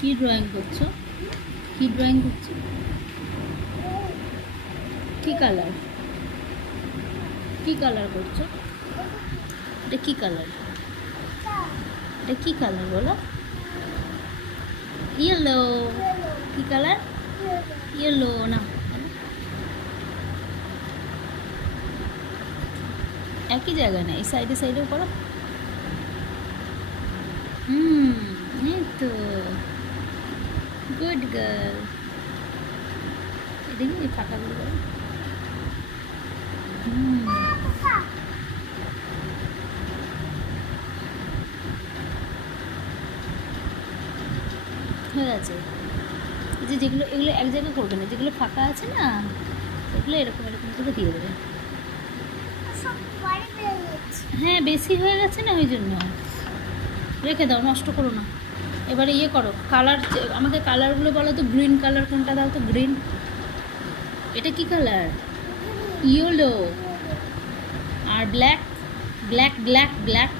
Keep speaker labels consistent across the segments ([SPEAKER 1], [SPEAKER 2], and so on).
[SPEAKER 1] কি ড্রয়িং করছ? কি ড্রয়িং করছ? কি কালার কি কালার করছ? এটা কি কালার এটা কি কালার বলো? ইয়েলো কি কালার ইয়েলো না। একই জায়গায় না, এই সাইডে সাইডেও করো হুম, এই তো। গুড গার্ল দেখি এই হুম হয়ে এই যে যেগুলো এগুলো এক জায়গায় করবে না যেগুলো ফাঁকা আছে না এগুলো এরকম এরকম করে দিয়ে দেবে। হ্যাঁ বেশি হয়ে গেছে না ওই জন্য। রেখে দাও নষ্ট করো না। এবারে ইয়ে করো কালার আমাকে কালারগুলো বলো তো গ্রিন কালার কোনটা দাও তো গ্রিন এটা কি কালার ইয়েলো আর ব্ল্যাক ব্ল্যাক ব্ল্যাক ব্ল্যাক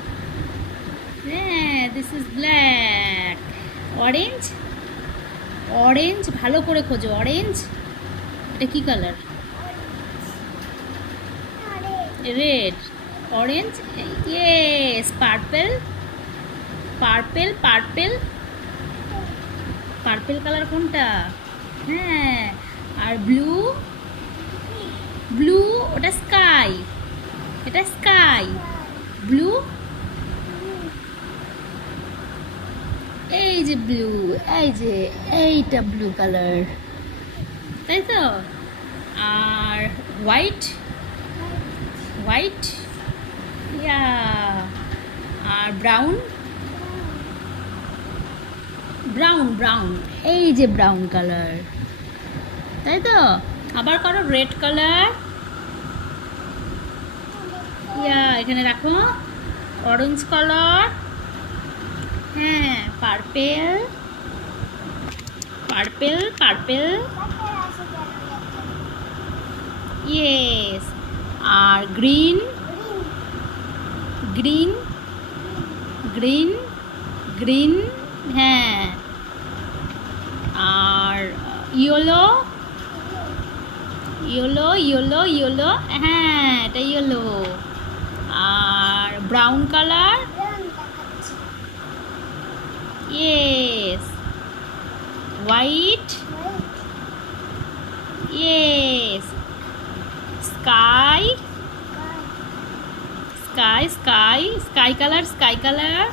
[SPEAKER 1] হ্যাঁ this is black orange orange ভালো করে খোঁজো অরেঞ্জ এটা কি colour red orange yes purple purple purple purple colour কোনটা? হ্যাঁ। আর ব্লু ব্লু ওটা স্কাই এটা স্কাই ব্লু এই যে ব্লু এই যে এইটা ব্লু কালার তাই তো? আর হোয়াইট হোয়াইট ইয়া আর ব্রাউন ব্রাউন ব্রাউন এই যে ব্রাউন কালার তাই তো? আবার করো রেড কালার ইয়া, এখানে রাখো। অরেঞ্জ কালার হ্যাঁ পার্পেল পার্পেল পার্পেল ইয়েস আর গ্রিন গ্রিন গ্রিন গ্রিন হ্যাঁ। ইয়েলো ইয়েলো ইয়েলো ইয়েলো হ্যাঁ এটা ইয়েলো আর brown colour yes white yes sky sky sky sky colour sky colour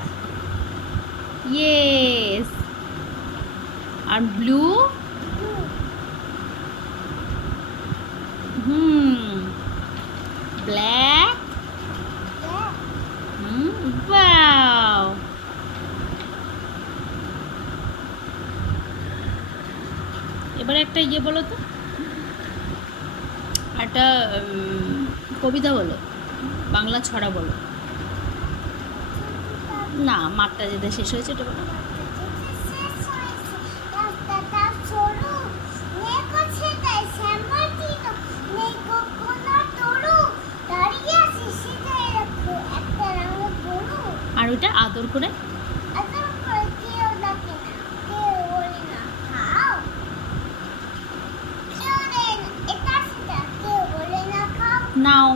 [SPEAKER 1] yes আর blue hmm black hmm এবার একটা ইয়ে বলো তো। একটা কবিতা বলো। বাংলা ছড়া বলো। না মাঠটা যেতে শেষ হয়েছে এটা বলো। আর ওইটা আদর করে। নাও।